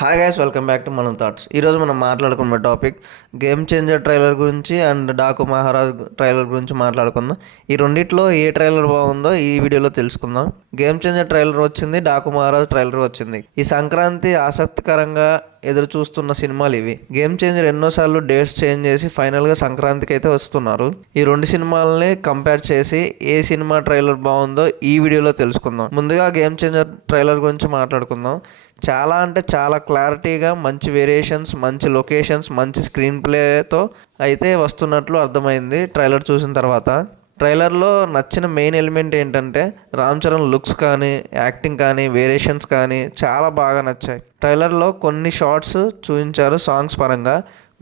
Hi guys, welcome back to మనం thoughts. ఈరోజు మనం మాట్లాడుకున్న టాపిక్ గేమ్ చేంజర్ ట్రైలర్ గురించి అండ్ డాకు మహారాజ్ ట్రైలర్ గురించి మాట్లాడుకుందాం. ఈ రెండిట్లో ఏ ట్రైలర్ బాగుందో ఈ వీడియోలో తెలుసుకుందాం. గేమ్ చేంజర్ ట్రైలర్ వచ్చింది, డాకు మహారాజ్ ట్రైలర్ వచ్చింది. ఈ సంక్రాంతి ఆసక్తికరంగా ఎదురు చూస్తున్న సినిమాలు ఇవి. గేమ్ చేంజర్ ఎన్నోసార్లు డేట్స్ చేంజ్ చేసి ఫైనల్గా సంక్రాంతికి అయితే వస్తున్నారు. ఈ రెండు సినిమాలని కంపేర్ చేసి ఏ సినిమా ట్రైలర్ బాగుందో ఈ వీడియోలో తెలుసుకుందాం. ముందుగా గేమ్ చేంజర్ ట్రైలర్ గురించి మాట్లాడుకుందాం. చాలా అంటే చాలా క్లారిటీగా, మంచి వేరియేషన్స్, మంచి లొకేషన్స్, మంచి స్క్రీన్ ప్లేతో అయితే వస్తున్నట్లు అర్థమైంది ట్రైలర్ చూసిన తర్వాత. ట్రైలర్లో నచ్చిన మెయిన్ ఎలిమెంట్ ఏంటంటే రామ్ చరణ్ లుక్స్ కానీ, యాక్టింగ్ కానీ, వేరియేషన్స్ కానీ చాలా బాగా నచ్చాయి. ట్రైలర్లో కొన్ని షార్ట్స్ చూపించారు సాంగ్స్ పరంగా,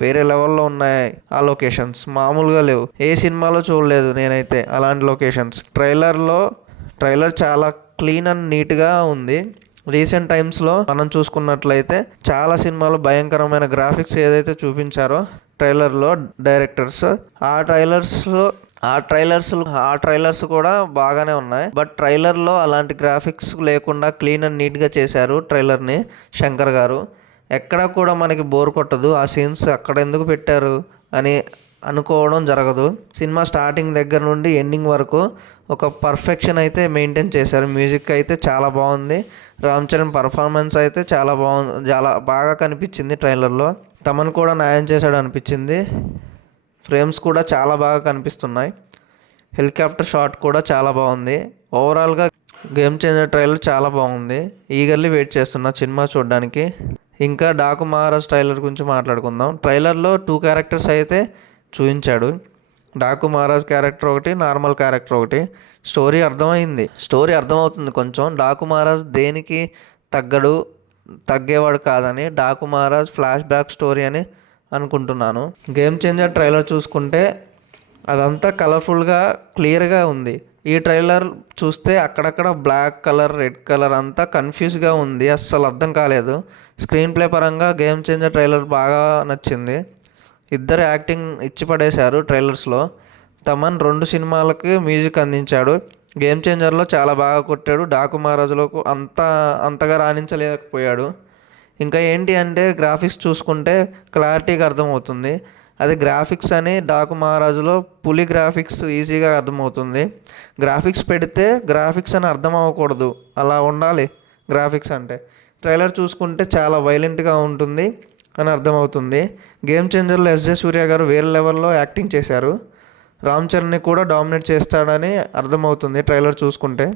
వేరే లెవెల్లో ఉన్నాయి. ఆ లొకేషన్స్ మామూలుగా లేవు, ఏ సినిమాలో చూడలేదు నేనైతే అలాంటి లొకేషన్స్. ట్రైలర్ చాలా క్లీన్ అండ్ నీట్గా ఉంది. రీసెంట్ టైమ్స్లో మనం చూసుకున్నట్లయితే చాలా సినిమాలు భయంకరమైన గ్రాఫిక్స్ ఏదైతే చూపించారో ట్రైలర్లో డైరెక్టర్స్, ఆ ట్రైలర్స్ కూడా బాగానే ఉన్నాయి. బట్ ట్రైలర్లో అలాంటి గ్రాఫిక్స్ లేకుండా క్లీన్ అండ్ నీట్గా చేశారు ట్రైలర్ని శంకర్ గారు. ఎక్కడ కూడా మనకి బోర్ కొట్టదు. ఆ సీన్స్ అక్కడ ఎందుకు పెట్టారు అని అనుకోవడం జరగదు. సినిమా స్టార్టింగ్ దగ్గర నుండి ఎండింగ్ వరకు ఒక పర్ఫెక్షన్ అయితే మెయింటైన్ చేశారు. మ్యూజిక్ అయితే చాలా బాగుంది. రామ్ చరణ్ పర్ఫార్మెన్స్ అయితే చాలా బాగుంది, చాలా బాగా కనిపించింది ట్రైలర్లో. తమను కూడా న్యాయం చేశాడు అనిపించింది. ఫ్రేమ్స్ కూడా చాలా బాగా కనిపిస్తున్నాయి. హెలికాప్టర్ షాట్ కూడా చాలా బాగుంది. ఓవరాల్గా గేమ్ చేంజర్ ట్రైలర్ చాలా బాగుంది. ఈగర్లీ వెయిట్ చేస్తున్నా సినిమా చూడడానికి. ఇంకా డాకు మహారాజ్ ట్రైలర్ గురించి మాట్లాడుకుందాం. ట్రైలర్లో 2 క్యారెక్టర్స్ అయితే చూపించాడు. డాకు మహారాజ్ క్యారెక్టర్ ఒకటి, నార్మల్ క్యారెక్టర్ ఒకటి. స్టోరీ అర్థమవుతుంది కొంచెం. డాకు మహారాజ్ దేనికి తగ్గేవాడు కాదని Daaku Maharaj flash back story అని అనుకుంటున్నాను. గేమ్ చేంజర్ ట్రైలర్ చూసుకుంటే అదంతా కలర్ఫుల్గా క్లియర్గా ఉంది. ఈ ట్రైలర్ చూస్తే అక్కడక్కడ బ్లాక్ కలర్, రెడ్ కలర్ అంతా కన్ఫ్యూజ్గా ఉంది, అస్సలు అర్థం కాలేదు. స్క్రీన్ ప్లే పరంగా గేమ్ చేంజర్ ట్రైలర్ బాగా నచ్చింది. ఇద్దరు యాక్టింగ్ ఇచ్చి పడేశారు ట్రైలర్స్లో. తమన్ 2 సినిమాలకి మ్యూజిక్ అందించాడు. గేమ్ చేంజర్లో చాలా బాగా కొట్టాడు. డాకు మహారాజులో అంతగా రాణించలేకపోయాడు. ఇంకా ఏంటి అంటే గ్రాఫిక్స్ చూసుకుంటే క్లారిటీగా అర్థమవుతుంది. అది గ్రాఫిక్స్ అని డాకు మహారాజులో పులి గ్రాఫిక్స్ ఈజీగా అర్థమవుతుంది. గ్రాఫిక్స్ పెడితే గ్రాఫిక్స్ అని అర్థం అవ్వకూడదు, అలా ఉండాలి గ్రాఫిక్స్ అంటే. ట్రైలర్ చూసుకుంటే చాలా వైలెంట్గా ఉంటుంది అని అర్థమవుతుంది. గేమ్ చేంజర్లో ఎస్జే సూర్య గారు వేరే లెవెల్లో యాక్టింగ్ చేశారు. రామ్ చరణ్ని కూడా డామినేట్ చేస్తాడని అర్థమవుతుంది ట్రైలర్ చూసుకుంటే.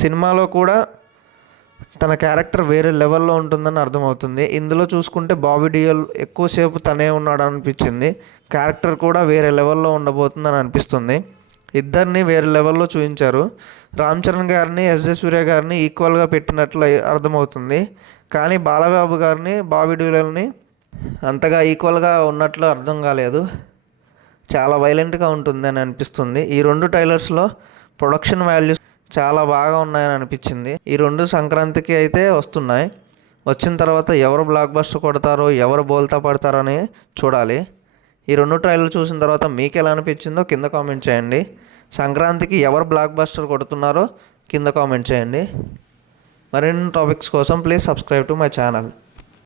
సినిమాలో కూడా తన క్యారెక్టర్ వేరే లెవెల్లో ఉంటుందని అర్థమవుతుంది. ఇందులో చూసుకుంటే బాబీ డియోల్ ఎక్కువసేపు తనే ఉన్నాడు అనిపించింది. క్యారెక్టర్ కూడా వేరే లెవెల్లో ఉండబోతుందని అనిపిస్తుంది. ఇద్దరిని వేరే లెవెల్లో చూపించారు. రామ్ చరణ్ గారిని, ఎస్జే సూర్య గారిని ఈక్వల్గా పెట్టినట్లు అర్థమవుతుంది. కానీ బాలబాబు గారిని, బాబీ డియోల్ని అంతగా ఈక్వల్గా ఉన్నట్లు అర్థం కాలేదు. చాలా వైలెంట్గా ఉంటుంది అని అనిపిస్తుంది. ఈ 2 ట్రైలర్స్లో ప్రొడక్షన్ వాల్యూస్ చాలా బాగా ఉన్నాయని అనిపించింది. ఈ 2 సంక్రాంతికి అయితే వస్తున్నాయి. వచ్చిన తర్వాత ఎవరు బ్లాక్ బస్టర్ కొడతారో, ఎవరు బోల్తా పడతారో అని చూడాలి. ఈ 2 ట్రైలర్ చూసిన తర్వాత మీకు ఎలా అనిపించిందో కింద కామెంట్ చేయండి. సంక్రాంతికి ఎవరు బ్లాక్ బస్టర్ కొడుతున్నారో కింద కామెంట్ చేయండి. మరిన్ని టాపిక్స్ కోసం please subscribe to my channel.